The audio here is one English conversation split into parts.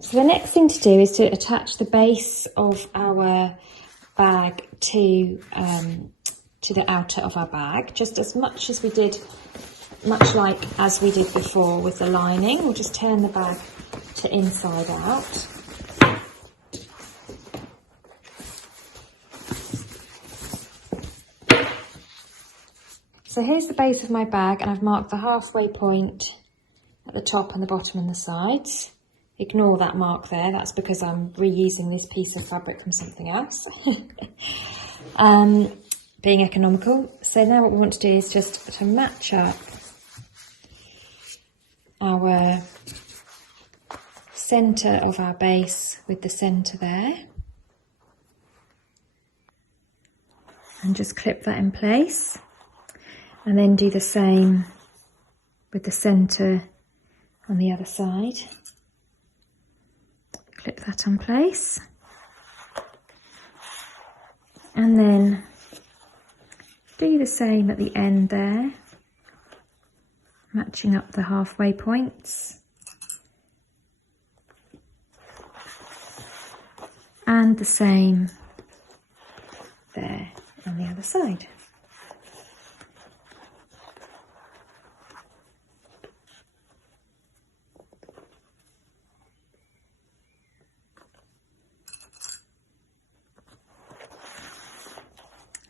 So the next thing to do is to attach the base of our bag to the outer of our bag, just as much as we did, much like as we did before with the lining. We'll just turn the bag to inside out. So here's the base of my bag, and I've marked the halfway point at the top and the bottom and the sides. Ignore that mark there, that's because I'm reusing this piece of fabric from something else. Being economical. So now what we want to do is just to match up our centre of our base with the centre there. And just clip that in place. And then do the same with the centre on the other side. Clip that in place. And then do the same at the end there, matching up the halfway points. And the same there on the other side.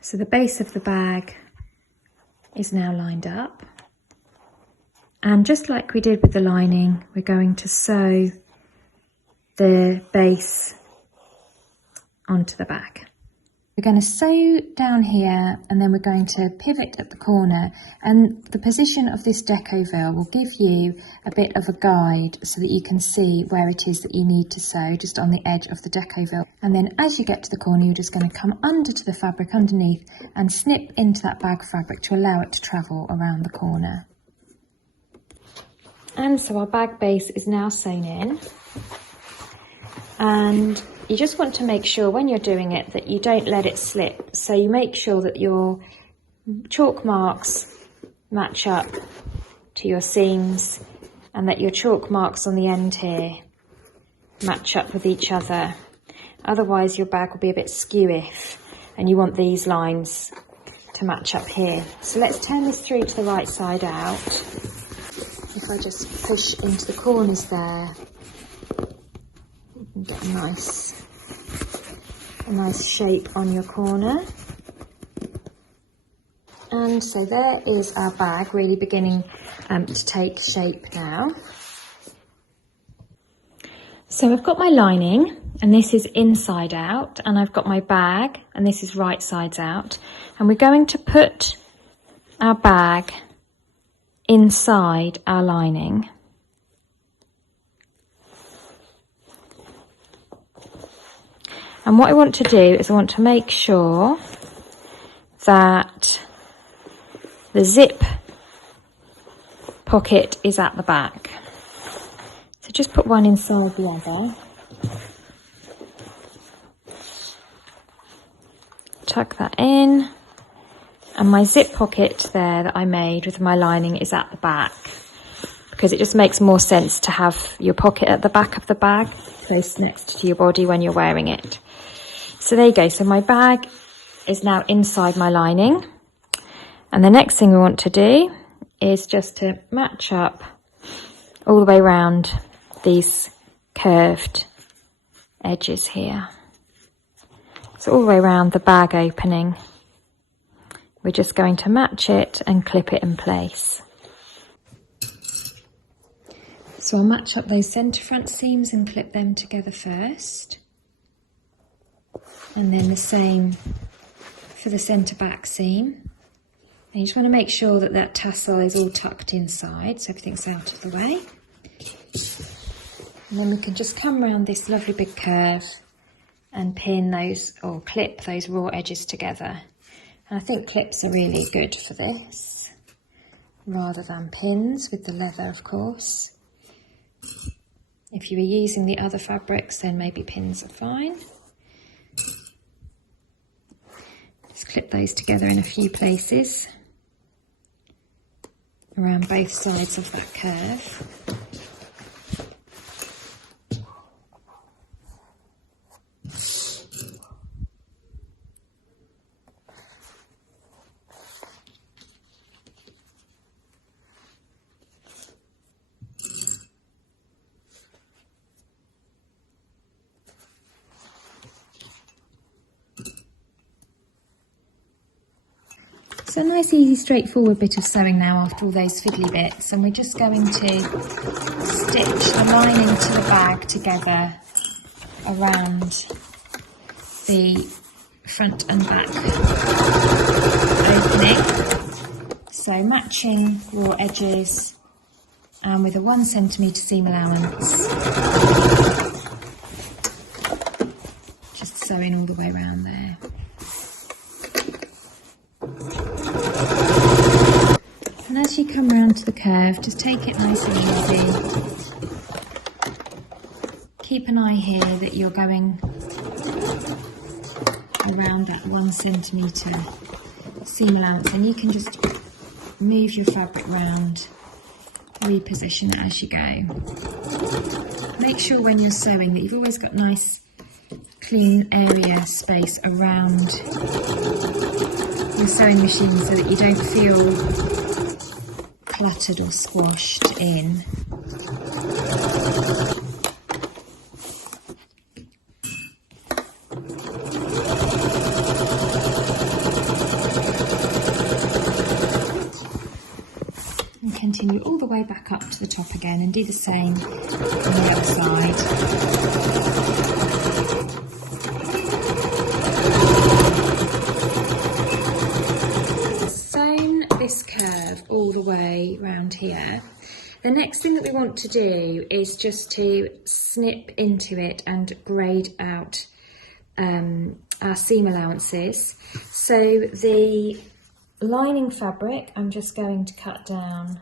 So the base of the bag is now lined up, and just like we did with the lining, we're going to sew the base onto the bag. We're going to sew down here, and then we're going to pivot at the corner, and the position of this deco veil will give you a bit of a guide so that you can see where it is that you need to sew, just on the edge of the deco veil. And then as you get to the corner, you're just going to come under to the fabric underneath and snip into that bag fabric to allow it to travel around the corner. And so our bag base is now sewn in, and you just want to make sure when you're doing it that you don't let it slip. So you make sure that your chalk marks match up to your seams, and that your chalk marks on the end here match up with each other. Otherwise your bag will be a bit skew-iff, and you want these lines to match up here. So let's turn this through to the right side out. If I just push into the corners there, you can get a nice shape on your corner. And so there is our bag really beginning to take shape now. So I've got my lining, and this is inside out, and I've got my bag, and this is right sides out, and we're going to put our bag inside our lining. And what I want to do is I want to make sure that the zip pocket is at the back. So just put one inside the other. Tuck that in. And my zip pocket there that I made with my lining is at the back, because it just makes more sense to have your pocket at the back of the bag, close next to your body when you're wearing it. So there you go. So my bag is now inside my lining. And the next thing we want to do is just to match up all the way around these curved edges here. So all the way around the bag opening, we're just going to match it and clip it in place. So I'll match up those centre front seams and clip them together first. And then the same for the centre back seam. And you just want to make sure that that tassel is all tucked inside, so everything's out of the way. And then we can just come around this lovely big curve and pin those, or clip those raw edges together. And I think clips are really good for this, rather than pins with the leather, of course. If you were using the other fabrics, then maybe pins are fine. Just clip those together in a few places around both sides of that curve. So a nice, easy, straightforward bit of sewing now after all those fiddly bits, and we're just going to stitch the lining to the bag together around the front and back opening. So matching raw edges and with a 1 centimetre seam allowance. Just sewing all the way around there. And as you come round to the curve, just take it nice and easy. Keep an eye here that you're going around that 1 centimetre seam allowance, and you can just move your fabric round, reposition it as you go. Make sure when you're sewing that you've always got nice clean area space around your sewing machine so that you don't feel cluttered or squashed in. And continue all the way back up to the top again and do the same on the other side. This curve all the way round here. The next thing that we want to do is just to snip into it and grade out our seam allowances. So the lining fabric I'm just going to cut down.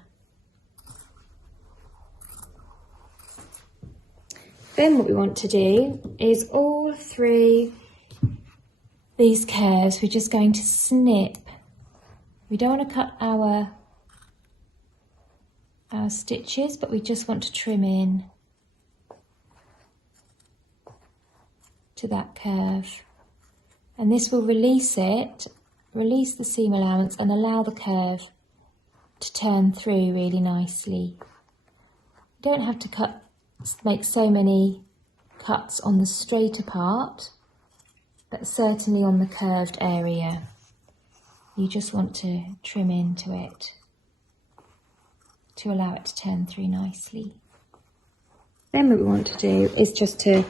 Then what we want to do is all through these curves we're just going to snip. We don't want to cut our stitches, but we just want to trim in to that curve. And this will release the seam allowance and allow the curve to turn through really nicely. You don't have to make so many cuts on the straighter part, but certainly on the curved area. You just want to trim into it to allow it to turn through nicely. Then what we want to do is just to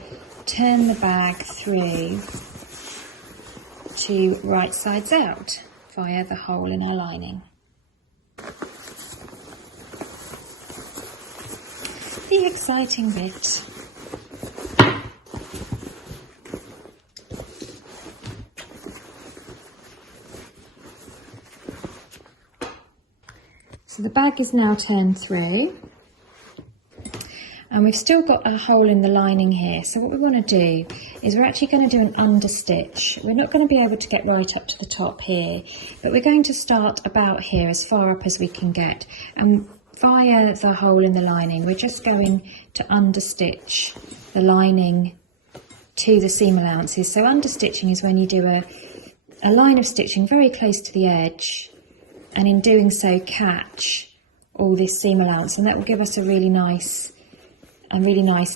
turn the bag through to right sides out via the hole in our lining. The exciting bit. So the bag is now turned through and we've still got a hole in the lining here. So what we want to do is we're actually going to do an understitch. We're not going to be able to get right up to the top here, but we're going to start about here as far up as we can get. And via the hole in the lining, we're just going to understitch the lining to the seam allowances. So understitching is when you do a line of stitching very close to the edge, and in doing so catch all this seam allowance, and that will give us a really nice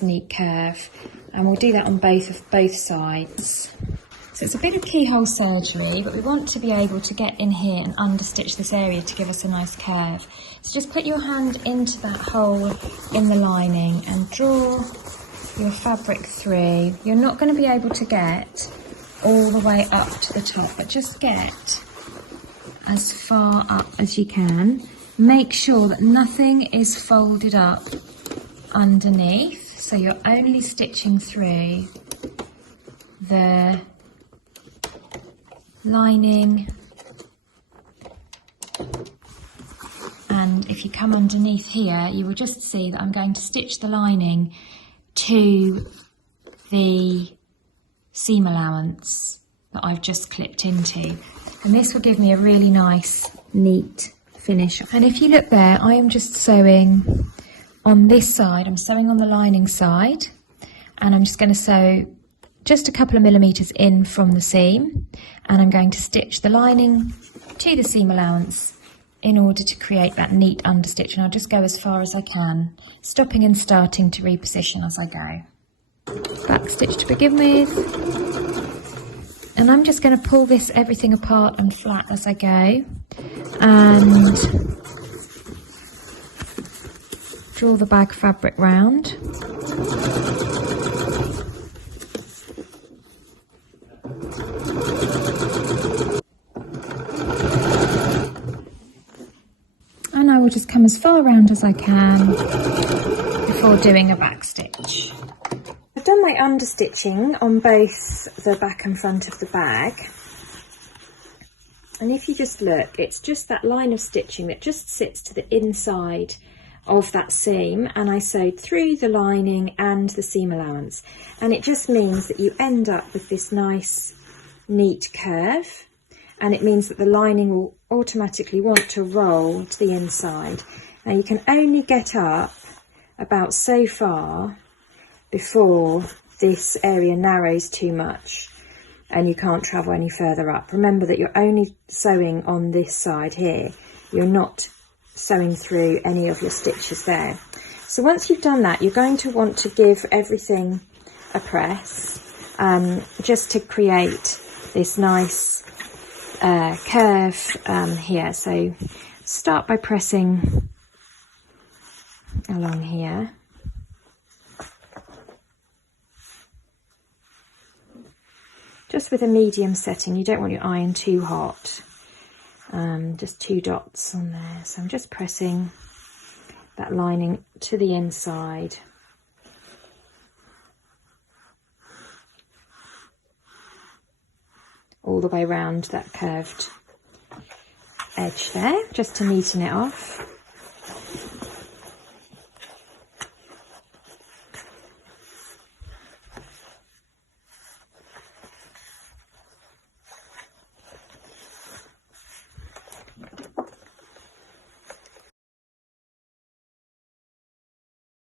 neat curve. And we'll do that on both sides. So it's a bit of keyhole surgery, but we want to be able to get in here and understitch this area to give us a nice curve. So just put your hand into that hole in the lining and draw your fabric through. You're not going to be able to get all the way up to the top, but just get as far up as you can. Make sure that nothing is folded up underneath, so you're only stitching through the lining, and if you come underneath here you will just see that I'm going to stitch the lining to the seam allowance that I've just clipped into. And this will give me a really nice, neat finish. And if you look there, I am just sewing on this side. I'm sewing on the lining side, and I'm just going to sew just a couple of millimetres in from the seam, and I'm going to stitch the lining to the seam allowance in order to create that neat understitch. And I'll just go as far as I can, stopping and starting to reposition as I go. Back stitch to begin with. And I'm just going to pull everything apart and flat as I go, and draw the bag fabric round. And I will just come as far around as I can before doing a back stitch. I've done my understitching on both the back and front of the bag. And if you just look, it's just that line of stitching that just sits to the inside of that seam, and I sewed through the lining and the seam allowance, and it just means that you end up with this nice neat curve, and it means that the lining will automatically want to roll to the inside. Now you can only get up about so far before this area narrows too much and you can't travel any further up. Remember that you're only sewing on this side here, you're not sewing through any of your stitches there. So once you've done that, you're going to want to give everything a press, just to create this nice curve here. So start by pressing along here. Just with a medium setting, you don't want your iron too hot. Just 2 dots on there. So I'm just pressing that lining to the inside. All the way around that curved edge there, just to neaten it off.